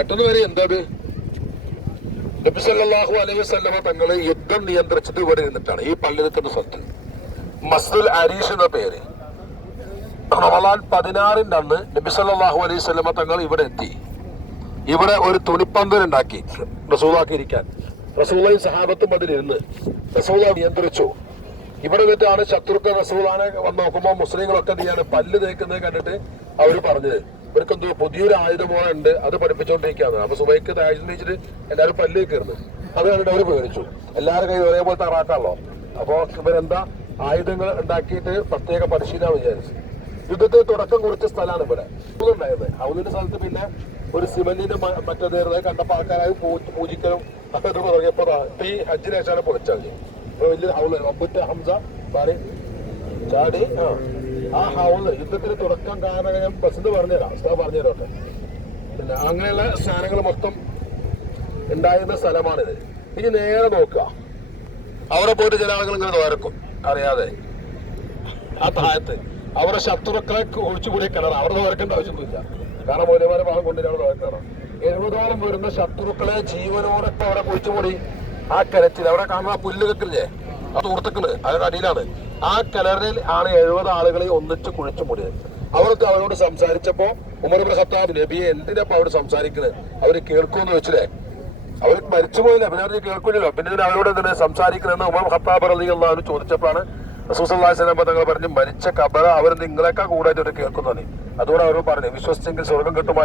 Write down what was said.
പെട്ടെന്ന് വരെ എന്താ നബി സല്ലല്ലാഹു അലൈഹി വസല്ലമ തങ്ങള് യുദ്ധം നിയന്ത്രിച്ചത് ഇവിടെ ഇരുന്നിട്ടാണ്. ഈ പള്ളി നിൽക്കുന്ന സ്ഥലത്ത് മസ്ജിദുൽ അരീഷ് എന്ന പേര്. റമളാൻ 16 അന്ന് നബി സല്ലല്ലാഹു അലൈഹി വസല്ലമ തങ്ങൾ ഇവിടെ എത്തി. ഇവിടെ ഒരു തുണിപ്പന്തൽ ഉണ്ടാക്കി റസൂലാക്കി ഇരിക്കാൻ. റസൂലയും സഹാബത്തും അതിലിരുന്ന് റസൂല നിയന്ത്രിച്ചു. ഇവിടെ നിന്നിട്ടാണ് ശത്രുക്കൾ റസൂലാനെ വന്ന് നോക്കുമ്പോൾ മുസ്ലിങ്ങളൊക്കെ എന്ത് ചെയ്യാണ്, പല്ല് തേക്കുന്നത് കണ്ടിട്ട് അവര് പറഞ്ഞത് ഇവർക്കെന്തോ പുതിയൊരു ആയുധം പോലെ ഉണ്ട്, അത് പഠിപ്പിച്ചുകൊണ്ടിരിക്കുകയാണ്. അപ്പൊ സുബൈക്ക് ആയുധം തേച്ചിട്ട് എല്ലാവരും പല്ല് കയറുന്നു. അത് കണ്ടിട്ട് അവര് പേടിച്ചു. എല്ലാവരും കൈ ഒരേപോലത്തെ റാക്കാണല്ലോ. അപ്പൊ ഇവരെന്താ ആയുധങ്ങൾ ഉണ്ടാക്കിയിട്ട് പ്രത്യേക പരിശീലനം വിചാരിച്ചു. യുദ്ധത്തിൽ തുടക്കം കുറിച്ച സ്ഥലമാണ് ഇവിടെ ഉണ്ടായത്. ഹൗദിന്റെ സ്ഥലത്ത് പിന്നെ ഒരു സിമന്റിന്റെ മറ്റേത് കണ്ടപ്പോ ആൾക്കാരായി പൂജിക്കലും അതൊക്കെ തുടങ്ങിയപ്പോ ഈ ഹജ്ജിന് ശേഷമാണ് പൊളിച്ചത്. വലിയ ഹൗല് അബുറ്റ ഹംസ പാടി ചാടി ആ ഹൗല് യുദ്ധത്തിന് തുടക്കം കാരണം ഞാൻ ബസ്സിന് പറഞ്ഞുതരാം, പറഞ്ഞുതരോട്ടെ. പിന്നെ അങ്ങനെയുള്ള സാധനങ്ങൾ മൊത്തം ഉണ്ടായിരുന്ന സ്ഥലമാണിത്. ഇനി നേരെ നോക്കുക, അവിടെ പോയിട്ട് ചില ആളുകൾ ഇങ്ങനെ തോരക്കും അറിയാതെ ആ താഴത്ത്. അവരുടെ ശത്രുക്കളെ ഒഴിച്ചുകൂടിയ കിണർ അവിടെ തോരക്കേണ്ട ആവശ്യമൊന്നുമില്ല. കാരണം മൂല്യമാന ഭാഗം കൊണ്ടിട്ടാണ് തോരക്കണം. 70ഓളം വരുന്ന ശത്രുക്കളെ ജീവനോടൊപ്പം അവിടെ കുഴിച്ചുകൂടി ആ കിണറ്റിൽ. അവിടെ കാണുന്ന പുല്ല് കെട്ടില്ലേ, ആ തൂർത്തക്കള് അതിന്റെ അടിയിലാണ്. ആ കിണറിൽ ആണ് 70 ആളുകളെ ഒന്നിച്ച് കുഴിച്ചു മൂടിയത്. അവർക്ക് അവരോട് സംസാരിച്ചപ്പോ ഉമർ ഇബ്നു ഖത്താബ് നബിയെ എന്തിനാ അവര് സംസാരിക്കുന്നത്, അവര് കേൾക്കുമെന്ന് വെച്ചില്ലേ. അവർ മരിച്ചുപോയില്ല, പിന്നെ അവർ കേൾക്കില്ലല്ലോ, പിന്നെ ഇതിന് അവരോട് എന്തിനാ സംസാരിക്കണമെന്ന് ഉമർ ഖത്താബ് റളിയല്ലാഹു അൻഹു ചോദിച്ചപ്പോഴാണ് റസൂൽ സല്ലല്ലാഹു അലൈഹി വസല്ലം തങ്ങൾ പറഞ്ഞു, മരിച്ച ഖബറ അവർ നിങ്ങളെക്കാൾ കൂടുതലായിട്ട് കേൾക്കുന്നതാണ്. അതുകൊണ്ട് അവർ പറഞ്ഞു, വിശ്വസിച്ചെങ്കിൽ സ്വർഗം കിട്ടുമായി.